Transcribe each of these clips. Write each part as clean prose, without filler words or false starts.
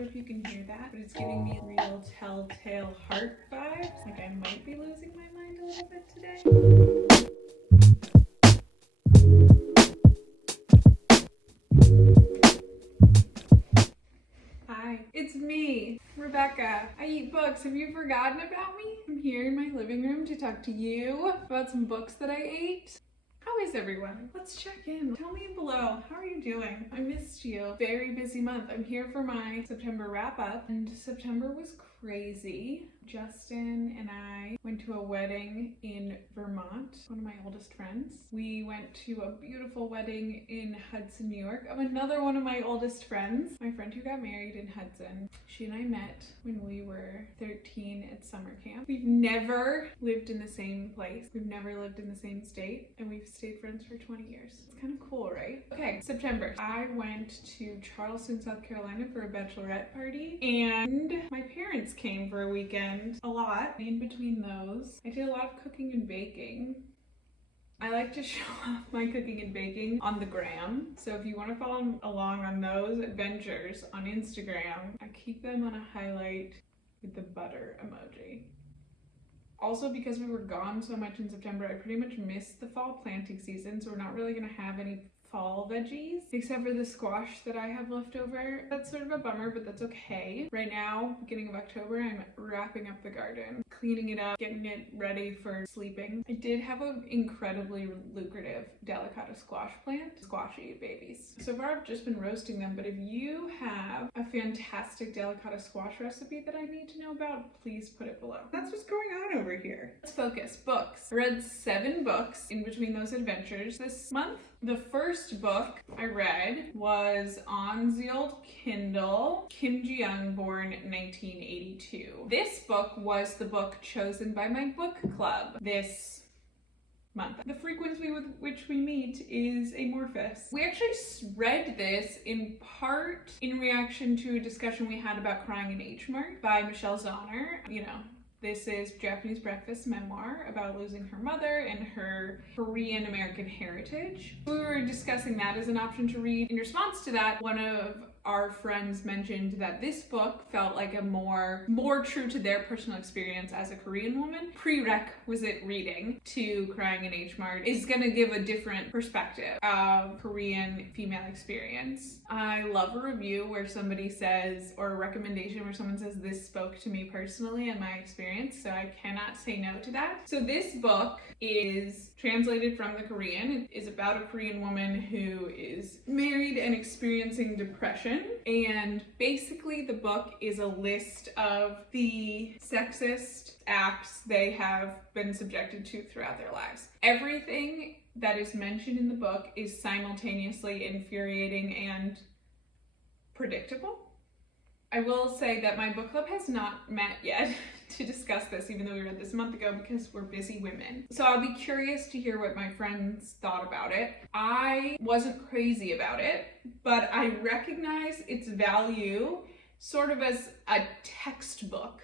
sure if you can hear that, but it's giving me real telltale heart vibes. Like I might be losing my mind a little bit today. Hi, it's me, Rebecca. I eat books. Have you forgotten about me? I'm here in my living room to talk to you about some books that I ate. How is everyone? Let's check in. Tell me below. How are you doing? I missed you. Very busy month. I'm here for my September wrap up, and September was crazy. Justin and I went to a wedding in Vermont, one of my oldest friends. We went to a beautiful wedding in Hudson, New York, of another one of my oldest friends, my friend who got married in Hudson. She and I met when we were 13 at summer camp. We've never lived in the same place. We've never lived in the same state, and we've stayed friends for 20 years. It's kind of cool, right? Okay, September. I went to Charleston, South Carolina for a bachelorette party, and my parents came for a weekend. A lot. In between those, I did a lot of cooking and baking. I like to show off my cooking and baking on the gram. So if you want to follow along on those adventures on Instagram, I keep them on a highlight with the butter emoji. Also, because we were gone so much in September, I pretty much missed the fall planting season, so we're not really gonna have any fall veggies except for the squash that I have left over. That's sort of a bummer, but that's okay. Right now, beginning of October, I'm wrapping up the garden, cleaning it up, getting it ready for sleeping. I did have an incredibly lucrative delicata squash plant. Squashy babies. So far I've just been roasting them, but if you have a fantastic delicata squash recipe that I need to know about, please put it below. That's what's going on over here. Let's focus. Books. I read 7 books in between those adventures this month. The first book I read was on the Old Kindle, Jiyoung, born 1982. This book was the book chosen by my book club this month. The frequency with which we meet is amorphous. We actually read this in part in reaction to a discussion we had about Crying in H Mart by Michelle Zauner. You know, this is Japanese breakfast memoir about losing her mother and her Korean American heritage. We were discussing that as an option to read. In response to that, one of our friends mentioned that this book felt like a more true to their personal experience as a Korean woman. Prerequisite reading to Crying in H Mart is gonna give a different perspective of Korean female experience. I love a review where somebody says, or a recommendation where someone says, this spoke to me personally and my experience, so I cannot say no to that. So this book is translated from the Korean. It is about a Korean woman who is married and experiencing depression. And basically the book is a list of the sexist acts they have been subjected to throughout their lives. Everything that is mentioned in the book is simultaneously infuriating and predictable. I will say that my book club has not met yet to discuss this, even though we read this a month ago, because we're busy women. So I'll be curious to hear what my friends thought about it. I wasn't crazy about it, but I recognize its value sort of as a textbook.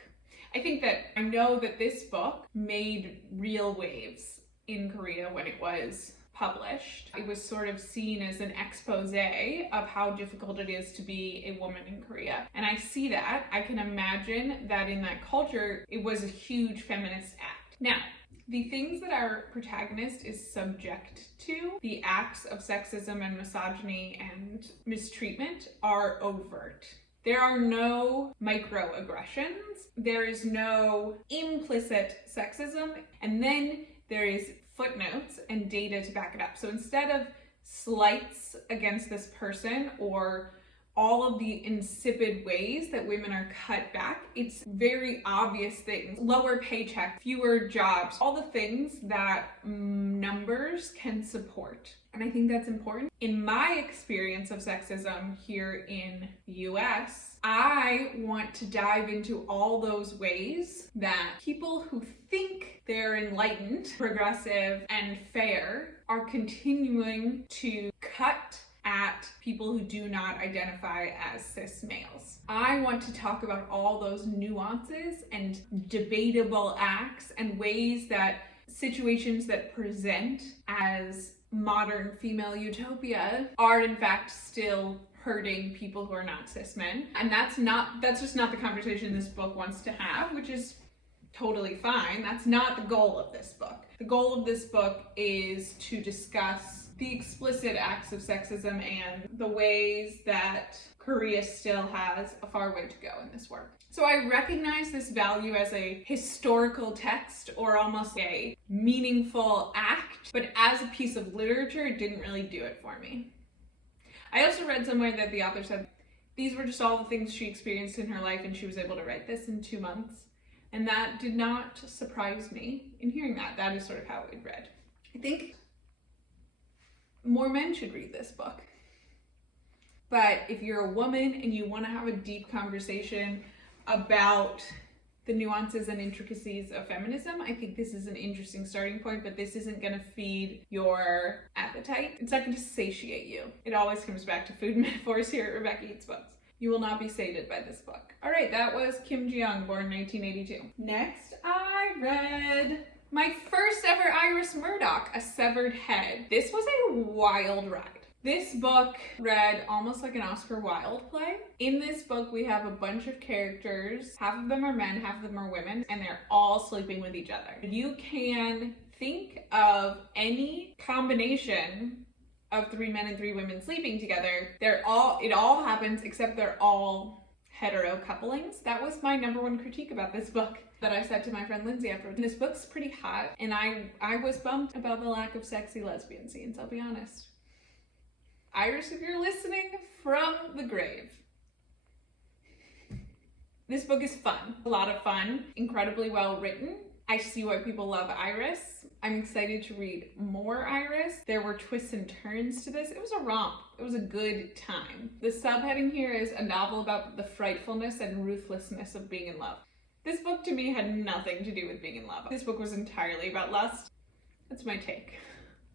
I know that this book made real waves in Korea when it was published. It was sort of seen as an expose of how difficult it is to be a woman in Korea. And I see that. I can imagine that in that culture, it was a huge feminist act. Now, the things that our protagonist is subject to, the acts of sexism and misogyny and mistreatment, are overt. There are no microaggressions. There is no implicit sexism. And then there is footnotes and data to back it up. So instead of slights against this person or all of the insipid ways that women are cut back, it's very obvious things. Lower paycheck, fewer jobs, all the things that numbers can support. And I think that's important. In my experience of sexism here in the US, I want to dive into all those ways that people who think they're enlightened, progressive, and fair are continuing to cut at people who do not identify as cis males. I want to talk about all those nuances and debatable acts and ways that situations that present as modern female utopia are in fact still hurting people who are not cis men. And that's just not the conversation this book wants to have, which is totally fine. That's not the goal of this book. The goal of this book is to discuss the explicit acts of sexism and the ways that Korea still has a far way to go in this work. So I recognize this value as a historical text or almost a meaningful act, but as a piece of literature, it didn't really do it for me. I also read somewhere that the author said these were just all the things she experienced in her life and she was able to write this in 2 months. And that did not surprise me in hearing that. That is sort of how it read. I think more men should read this book. But if you're a woman and you want to have a deep conversation about the nuances and intricacies of feminism, I think this is an interesting starting point, but this isn't going to feed your appetite. It's not going to satiate you. It always comes back to food metaphors here at Rebecca Eats Books. You will not be sated by this book. All right, that was Kim Jiyoung, born 1982. Next, I read my first ever Iris Murdoch, A Severed Head. This was a wild ride. This book read almost like an Oscar Wilde play. In this book, we have a bunch of characters. Half of them are men, half of them are women, and they're all sleeping with each other. You can think of any combination of 3 men and 3 women sleeping together. It all happens, except they're all hetero couplings. That was my #1 critique about this book that I said to my friend Lindsay afterwards. This book's pretty hot, and I was bummed about the lack of sexy lesbian scenes, I'll be honest. Iris, if you're listening from the grave. This book is fun, a lot of fun, incredibly well written. I see why people love Iris. I'm excited to read more Iris. There were twists and turns to this. It was a romp. It was a good time. The subheading here is a novel about the frightfulness and ruthlessness of being in love. This book to me had nothing to do with being in love. This book was entirely about lust. That's my take.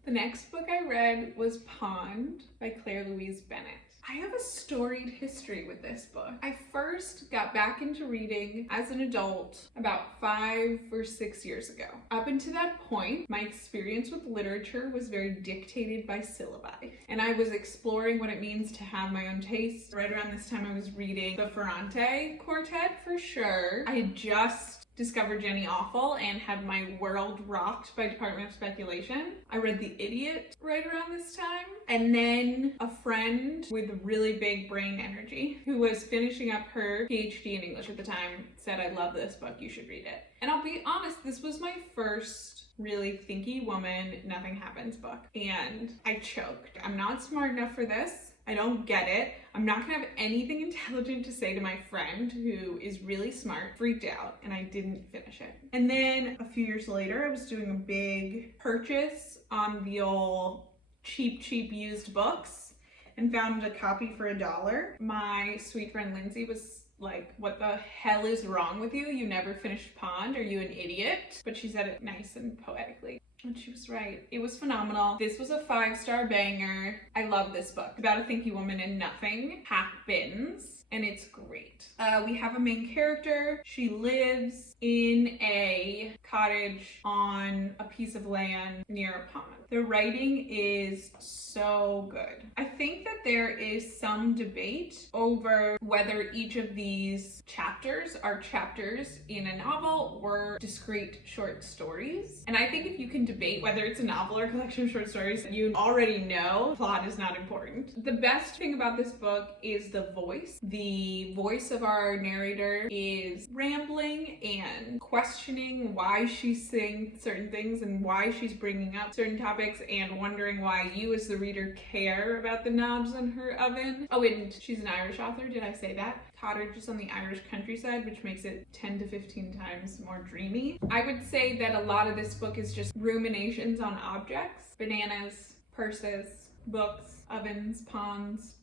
The next book I read was Pond by Claire-Louise Bennett. I have a storied history with this book. I first got back into reading as an adult about 5 or 6 years ago. Up until that point, my experience with literature was very dictated by syllabi. And I was exploring what it means to have my own taste. Right around this time I was reading the Ferrante Quartet for sure. I had just discovered Jenny Awful and had my world rocked by Department of Speculation. I read The Idiot right around this time. And then a friend with really big brain energy who was finishing up her PhD in English at the time said, I love this book, you should read it. And I'll be honest, this was my first really thinky woman, nothing happens book. And I choked. I'm not smart enough for this. I don't get it. I'm not gonna have anything intelligent to say to my friend who is really smart, freaked out, and I didn't finish it. And then a few years later, I was doing a big purchase on the old cheap used books and found a copy for $1. My sweet friend Lindsay was like, what the hell is wrong with you? You never finished Pond, are you an idiot? But she said it nice and poetically. And she was right. It was phenomenal. This was a 5-star banger. I love this book. About a thinky woman and nothing happens, and it's great. We have a main character. She lives in a cottage on a piece of land near a pond. The writing is so good. I think that there is some debate over whether each of these chapters are chapters in a novel or discrete short stories. And I think if you can debate whether it's a novel or a collection of short stories, you already know plot is not important. The best thing about this book is the voice. The voice of our narrator is rambling and questioning why she's saying certain things and why she's bringing up certain topics and wondering why you as the reader care about the knobs in her oven. Oh, and she's an Irish author, did I say that? Cottage is on the Irish countryside, which makes it 10 to 15 times more dreamy. I would say that a lot of this book is just ruminations on objects. Bananas, purses, books, ovens, ponds.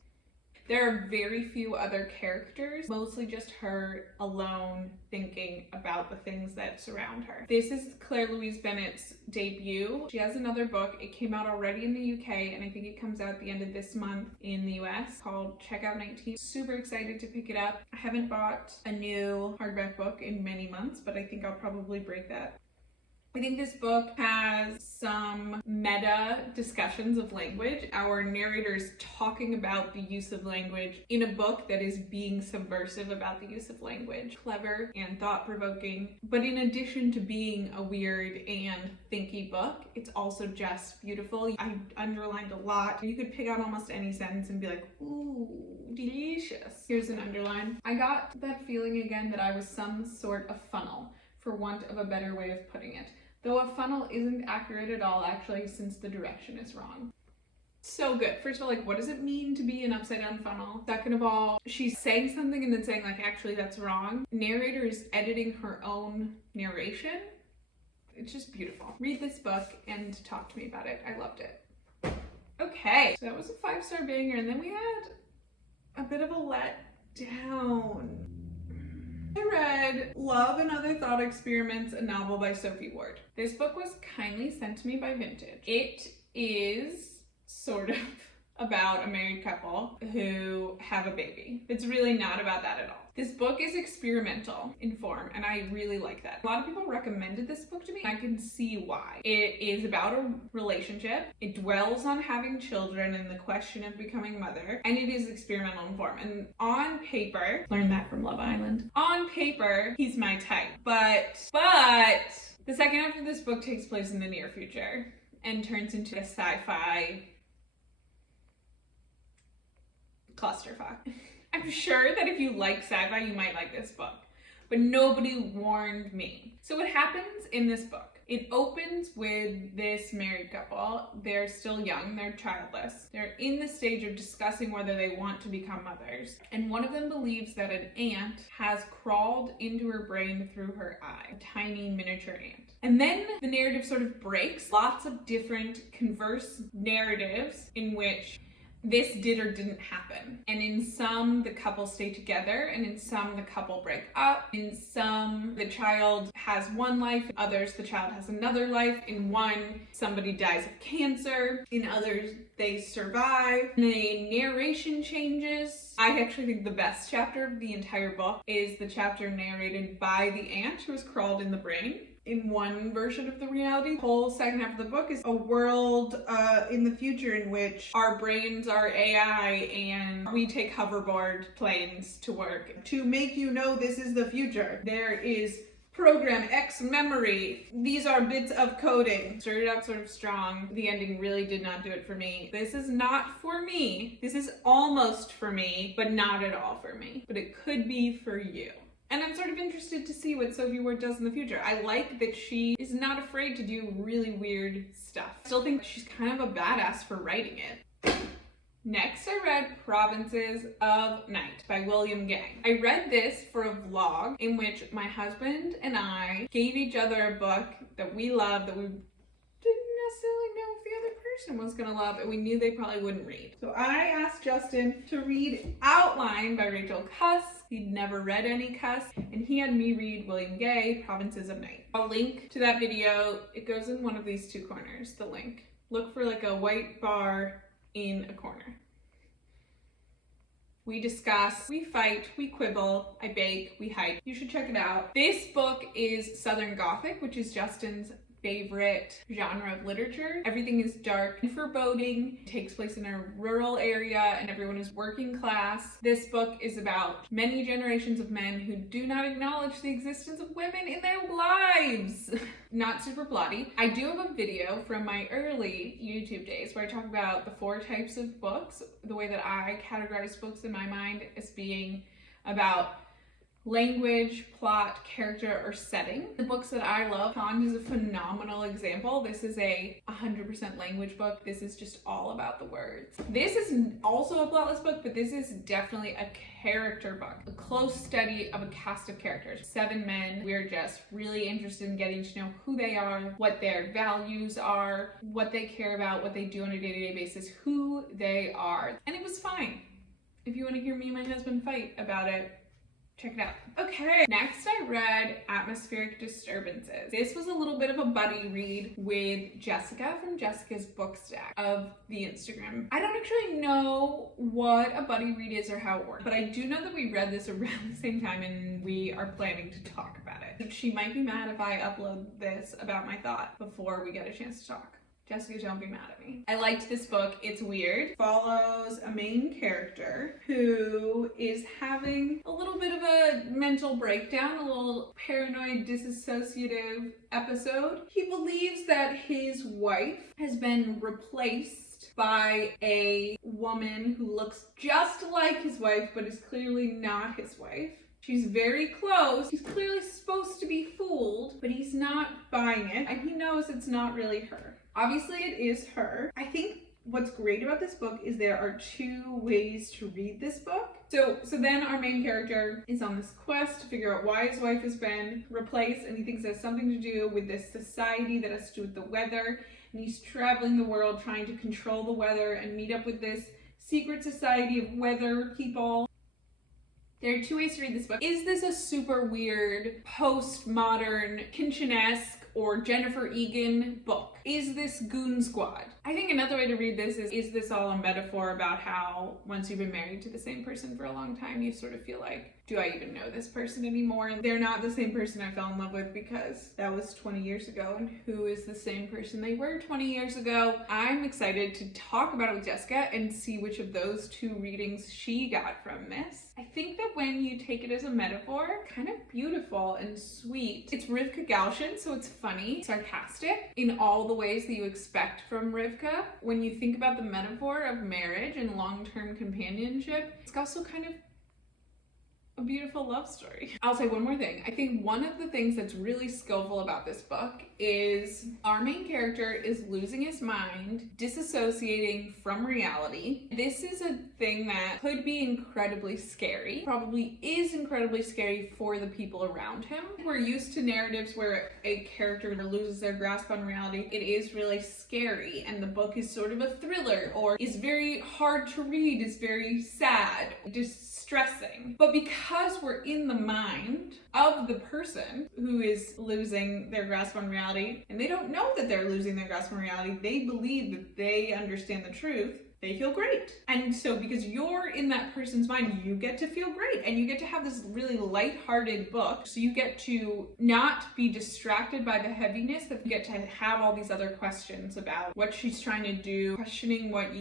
There are very few other characters, mostly just her alone thinking about the things that surround her. This is Claire-Louise Bennett's debut. She has another book. It came out already in the UK, and I think it comes out at the end of this month in the US, called Checkout 19. Super excited to pick it up. I haven't bought a new hardback book in many months, but I think I'll probably break that I think this book has some meta discussions of language. Our narrator is talking about the use of language in a book that is being subversive about the use of language. Clever and thought-provoking. But in addition to being a weird and thinky book, it's also just beautiful. I underlined a lot. You could pick out almost any sentence and be like, ooh, delicious. Here's an underline. I got that feeling again that I was some sort of funnel, for want of a better way of putting it. Though a funnel isn't accurate at all, actually, since the direction is wrong. So good. First of all, like, what does it mean to be an upside down funnel? Second of all, she's saying something and then saying, like, actually, that's wrong. Narrator is editing her own narration. It's just beautiful. Read this book and talk to me about it. I loved it. Okay, so that was a 5-star banger, and then we had a bit of a letdown. I read Love and Other Thought Experiments, a novel by Sophie Ward. This book was kindly sent to me by Vintage. It is sort of about a married couple who have a baby. It's really not about that at all. This book is experimental in form, and I really like that. A lot of people recommended this book to me. I can see why. It is about a relationship. It dwells on having children and the question of becoming a mother, and it is experimental in form. And on paper, learned that from Love Island. On paper, he's my type. But the second half of this book takes place in the near future and turns into a sci-fi clusterfuck. I'm sure that if you like sci-fi, you might like this book, but nobody warned me. So what happens in this book? It opens with this married couple. They're still young, they're childless. They're in the stage of discussing whether they want to become mothers. And one of them believes that an ant has crawled into her brain through her eye, a tiny miniature ant. And then the narrative sort of breaks. Lots of different converse narratives in which this did or didn't happen. And in some, the couple stay together, and in some, the couple break up. In some, the child has one life, in others, the child has another life. In one, somebody dies of cancer. In others, they survive. The narration changes. I actually think the best chapter of the entire book is the chapter narrated by the ant who has crawled in the brain. In one version of the reality, the whole second half of the book is a world in the future in which our brains are AI and we take hoverboard planes to work. To make you know this is the future, there is program X memory. These are bits of coding. Started out sort of strong. The ending really did not do it for me. This is not for me. This is almost for me, but not at all for me. But it could be for you. And I'm sort of interested to see what Sophie Ward does in the future. I like that she is not afraid to do really weird stuff. I still think she's kind of a badass for writing it. Next, I read Provinces of Night by William Gang. I read this for a vlog in which my husband and I gave each other a book that we loved that we didn't necessarily know if the other person was gonna love, and we knew they probably wouldn't read. So I asked Justin to read Outline by Rachel Cuss. He'd never read any Cuss, and he had me read William Gay, Provinces of Night. I'll link to that video. It goes in one of these two corners, the link. Look for like a white bar in a corner. We discuss, we fight, we quibble, I bake, we hike. You should check it out. This book is Southern Gothic, which is Justin's favorite genre of literature. Everything is dark and foreboding. It takes place in a rural area and everyone is working class. This book is about many generations of men who do not acknowledge the existence of women in their lives. Not super plotty. I do have a video from my early YouTube days where I talk about the 4 types of books, the way that I categorize books in my mind as being about language, plot, character, or setting. The books that I love, Chang is a phenomenal example. This is a 100% language book. This is just all about the words. This is also a plotless book, but this is definitely a character book. A close study of a cast of characters. 7 men. We're just really interested in getting to know who they are, what their values are, what they care about, what they do on a day-to-day basis, who they are. And it was fine. If you want to hear me and my husband fight about it, check it out. Okay, next I read Atmospheric Disturbances. This was a little bit of a buddy read with Jessica from Jessica's Book Stack of the Instagram. I don't actually know what a buddy read is or how it works, but I do know that we read this around the same time and we are planning to talk about it. She might be mad if I upload this about my thought before we get a chance to talk. Jessica, don't be mad at me. I liked this book. It's weird. Follows a main character who is having a little bit of a mental breakdown, a little paranoid disassociative episode. He believes that his wife has been replaced by a woman who looks just like his wife but is clearly not his wife. She's very close. He's clearly supposed to be fooled, but he's not buying it, and he knows it's not really her. Obviously, it is her. I think what's great about this book is there are two ways to read this book. So then our main character is on this quest to figure out why his wife has been replaced, and he thinks it has something to do with this society that has to do with the weather, and he's traveling the world trying to control the weather and meet up with this secret society of weather people. There are two ways to read this book. Is this a super weird, postmodern, Kitchenesque, or Jennifer Egan book? Is this Goon Squad? I think another way to read this is this all a metaphor about how once you've been married to the same person for a long time, you sort of feel like, do I even know this person anymore? And they're not the same person I fell in love with because that was 20 years ago, and who is the same person they were 20 years ago? I'm excited to talk about it with Jessica and see which of those two readings she got from this. I think that when you take it as a metaphor, kind of beautiful and sweet. It's Rivka Galchen, so it's funny, sarcastic in all the ways that you expect from Rivka. When you think about the metaphor of marriage and long-term companionship, it's also kind of a beautiful love story. I'll say one more thing. I think one of the things that's really skillful about this book is our main character is losing his mind, disassociating from reality. This is a thing that could be incredibly scary, probably is incredibly scary for the people around him. We're used to narratives where a character loses their grasp on reality. It is really scary, and the book is sort of a thriller, or is very hard to read, is very sad, distressing. But because we're in the mind of the person who is losing their grasp on reality, and they don't know that they're losing their grasp on reality, they believe that they understand the truth, they feel great. And so because you're in that person's mind, you get to feel great, and you get to have this really lighthearted book. So you get to not be distracted by the heaviness, but you get to have all these other questions about what she's trying to do, questioning what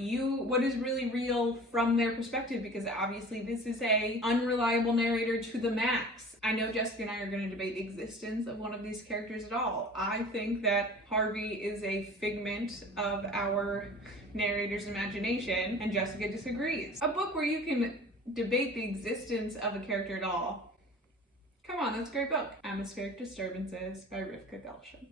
is really real from their perspective, because obviously this is a unreliable narrator to the max. I know Jessica and I are going to debate the existence of one of these characters at all. I think that Harvey is a figment of our narrator's imagination, and Jessica disagrees. A book where you can debate the existence of a character at all. Come on, that's a great book. Atmospheric Disturbances by Rivka Galchen.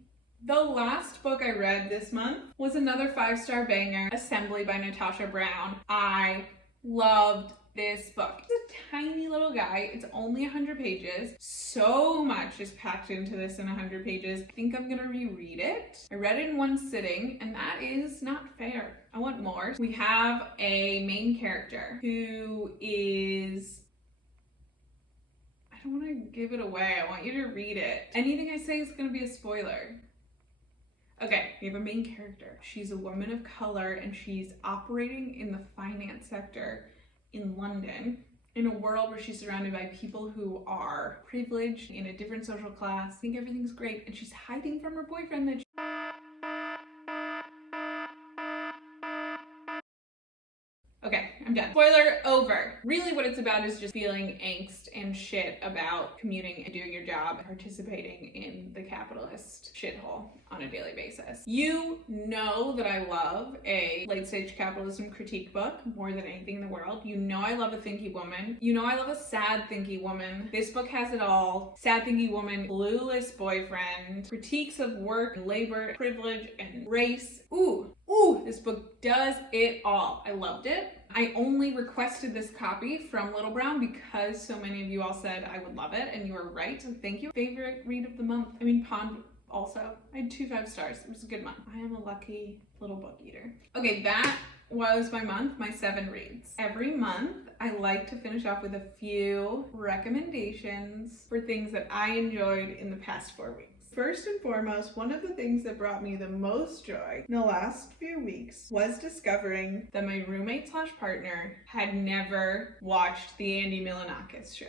The last book I read this month was another 5-star banger, Assembly by Natasha Brown. I loved this book. It's a tiny little guy. It's only 100 pages. So much is packed into this in 100 pages. I think I'm gonna reread it. I read it in one sitting, and that is not fair. I want more. We have a main character who is... I don't want to give it away. I want you to read it. Anything I say is gonna be a spoiler. Okay, we have a main character. She's a woman of color, and she's operating in the finance sector in London, in a world where she's surrounded by people who are privileged, in a different social class, think everything's great, and she's hiding from her boyfriend that Okay, I'm done. Spoiler over. Really what it's about is just feeling angst and shit about commuting and doing your job, participating in the capitalist shithole on a daily basis. You know that I love a late-stage capitalism critique book more than anything in the world. You know I love a thinky woman. You know I love a sad thinky woman. This book has it all. Sad thinky woman, clueless boyfriend, critiques of work and labor, privilege and race. Ooh, this book does it all. I loved it. I only requested this copy from Little Brown because so many of you all said I would love it, and you were right, so thank you. Favorite read of the month? I mean, Pond also. I had 2 5 stars. It was a good month. I am a lucky little book eater. Okay, that was my month, my 7 reads. Every month, I like to finish off with a few recommendations for things that I enjoyed in the past 4 weeks. First and foremost, one of the things that brought me the most joy in the last few weeks was discovering that my roommate slash partner had never watched the Andy Milonakis show.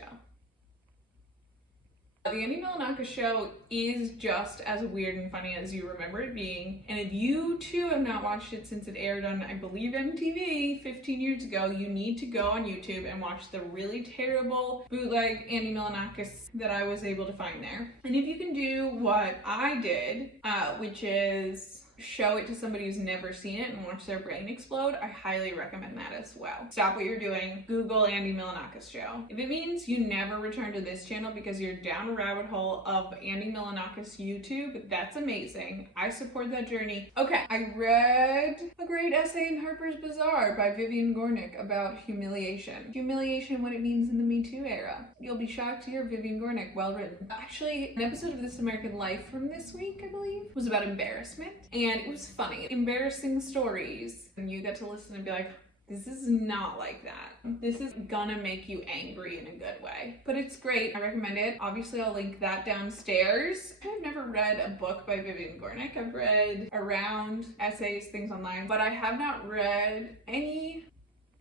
The Andy Milonakis show is just as weird and funny as you remember it being, and if you too have not watched it since it aired on, I believe, MTV 15 years ago, you need to go on YouTube and watch the really terrible bootleg Andy Milonakis that I was able to find there. And if you can do what I did, which is show it to somebody who's never seen it and watch their brain explode, I highly recommend that as well. Stop what you're doing, Google Andy Milonakis show. If it means you never return to this channel because you're down a rabbit hole of Andy Milonakis YouTube, that's amazing. I support that journey. Okay, I read a great essay in Harper's Bazaar by Vivian Gornick about humiliation. Humiliation, what it means in the Me Too era. You'll be shocked to hear Vivian Gornick, well written. Actually, an episode of This American Life from this week, I believe, was about embarrassment. And it was funny. Embarrassing stories. And you get to listen and be like, this is not like that. This is gonna make you angry in a good way. But it's great. I recommend it. Obviously, I'll link that downstairs. I've never read a book by Vivian Gornick. I've read around essays, things online, but I have not read any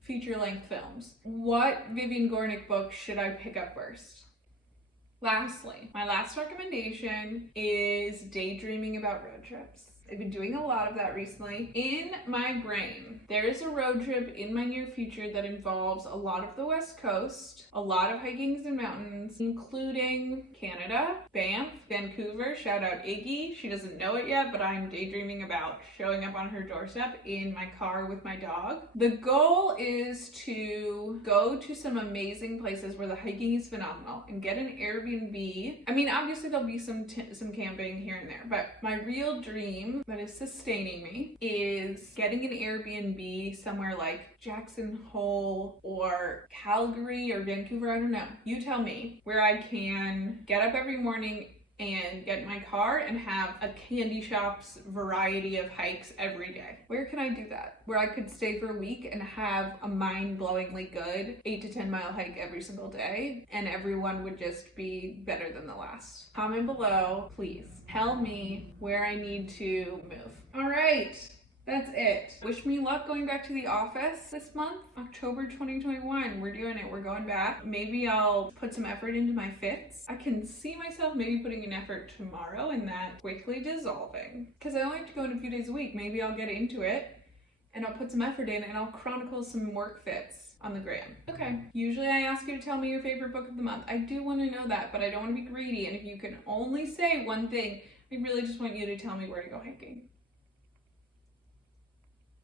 feature-length films. What Vivian Gornick book should I pick up first? Lastly, my last recommendation is daydreaming about road trips. I've been doing a lot of that recently. In my brain, there is a road trip in my near future that involves a lot of the West Coast, a lot of hikings and mountains, including Canada, Banff, Vancouver, shout out Iggy. She doesn't know it yet, but I'm daydreaming about showing up on her doorstep in my car with my dog. The goal is to go to some amazing places where the hiking is phenomenal and get an Airbnb. I mean, obviously there'll be some camping here and there, but my real dream that is sustaining me is getting an Airbnb somewhere like Jackson Hole or Calgary or Vancouver, I don't know. You tell me, where I can get up every morning and get in my car and have a candy shop's variety of hikes every day. Where can I do that? Where I could stay for a week and have a mind-blowingly good 8 to 10 mile hike every single day, and everyone would just be better than the last. Comment below, please. Tell me where I need to move. All right. That's it. Wish me luck going back to the office this month, October 2021. We're doing it. We're going back. Maybe I'll put some effort into my fits. I can see myself maybe putting an effort tomorrow and that quickly dissolving. Because I only have to go in a few days a week. Maybe I'll get into it and I'll put some effort in and I'll chronicle some work fits on the gram. Okay. Usually I ask you to tell me your favorite book of the month. I do want to know that, but I don't want to be greedy. And if you can only say one thing, I really just want you to tell me where to go hiking.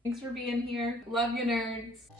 Thanks for being here. Love you, nerds.